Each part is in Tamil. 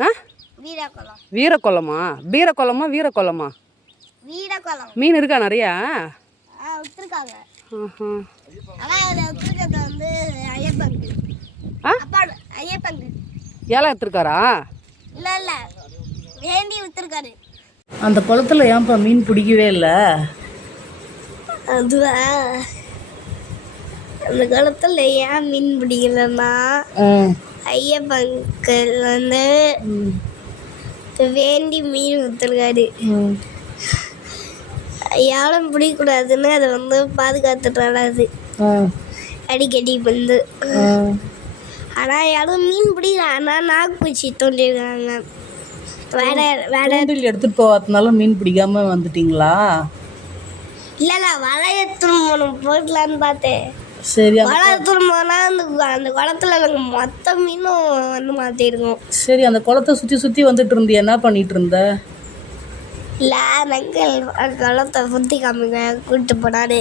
ஆ வீரக்குளம். வீரக்குளமா? பீரக்குளமா வீரக்குளமா? வீரக்குளம். மீன் இருக்கா நிறையா? விற்றுருக்காங்க. ஆஹா. ஆனால் அதை விற்றுருக்கிறது வந்து ஐயப்பங்கு. அப்பா ஐயப்பங்கு. ஏழை எடுத்துருக்காரா? இல்லை இல்லை, வேண்டி விற்றுருக்காரு. அந்த குளத்துல ஏன்ப்பா மீன் பிடிக்கவே இல்லை? அதுவா, அந்த காலத்தில் ஏன் மீன் பிடிக்கலன்னா ஐயப்பங்கள் வந்து வேண்டி மீன் விற்றுருக்காரு. யாரும் பிடிக்கக்கூடாதுன்னு அதை வந்து பாதுகாத்துட்டாரு. அது அடிக்கடி வந்து. ஆனால் யாரும் மீன் பிடிக்கல. ஆனால் நாக்குப்பூச்சி தோண்டிருக்காங்க. வேற வேற எடுத்துட்டு போகாதனால மீன் பிடிக்காம வந்துட்டீங்களா? இல்லைல்ல, வளையத்துன்னு போடலான்னு பார்த்தேன். சரி, வளையத்துன்னு போனால் அந்த குளத்துல நாங்கள் மொத்த மீனும் வந்து மாற்றிருக்கோம். சரி, அந்த குளத்தை சுற்றி சுற்றி வந்துட்டு இருந்தியா? என்ன பண்ணிட்டு இருந்த? இல்லை, நங்கள் குளத்தை சுற்றி காமிங்க கூப்பிட்டு போனாரு.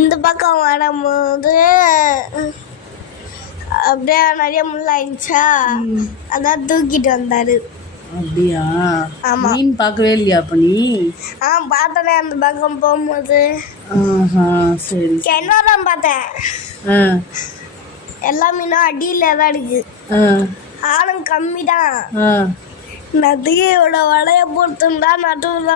இந்த பக்கம் வரும்போது அப்படியே நிறைய முள்ளாயிடுச்சா, அதான் தூக்கிட்டு வந்தாரு. அப்படியா? ஆமா. மீன் பார்க்கவே இல்லையா அப்ப நீ? பார்த்தனே அந்த பக்கம் போகும்போது. சரி, என்னதான் பார்த்தேன். எல்லா மீனும் அடியில தான் இருக்கு. ஆளும் கம்மி தான். நதியோட வலைய போட்டுருந்தா நடுவில்